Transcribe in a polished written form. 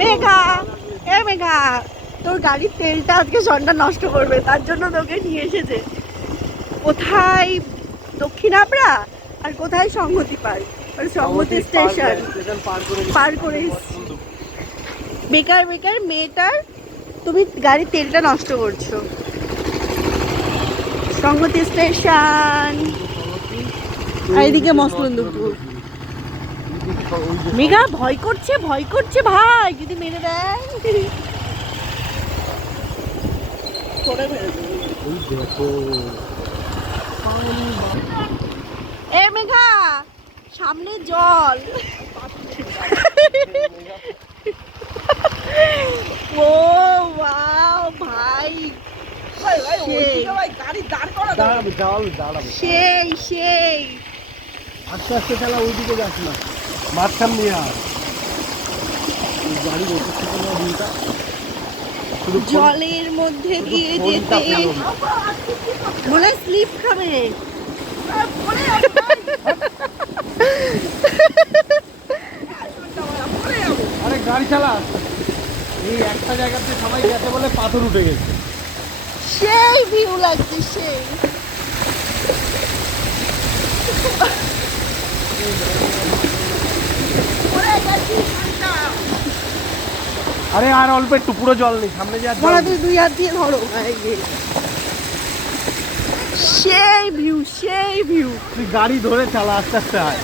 মেঘা, এ মেঘা, তোর গাড়ির তেলটা আজকে সনটা নষ্ট করবে, তার জন্য তোকে নিয়ে এসেছে। কোথায় দক্ষিণ আবরা আর কোথায় সংহতি পার্ক, মানে সংহতি স্টেশন পার করে এসেছি। বেকার বেকার মেয়েটার তুমি গাড়ির তেলটা নষ্ট করছো। সংহতি স্টেশন আর এদিকে মসলন্দপুর। মেঘা ভয় করছে, ভয় করছে ভাই, যদি মেরে দেয়। এ মেঘা, সামনে জল। ও ওয়াও ভাই, সেই সেই। আস্তে আস্তে চালা, ওইদিকে যাস না, মাঝখান দিয়ে আর গাড়ি জলের মধ্যে দিয়ে যেতে বলে স্লিপ খাবে। আরে গাড়ি চালা, এই একটা জায়গাতে সবাই গেছে বলে পাথর উঠে গেছে। সেই ভিউ লাগছে, সেই। আরে আর অল্প একটু, পুরো জল নেই, সামনে যা তুই দুই হাত দিয়ে ধরো। সেই ভিউ, সেই ভিউ। তুই গাড়ি ধরে চালা, আস্তে আস্তে আয়।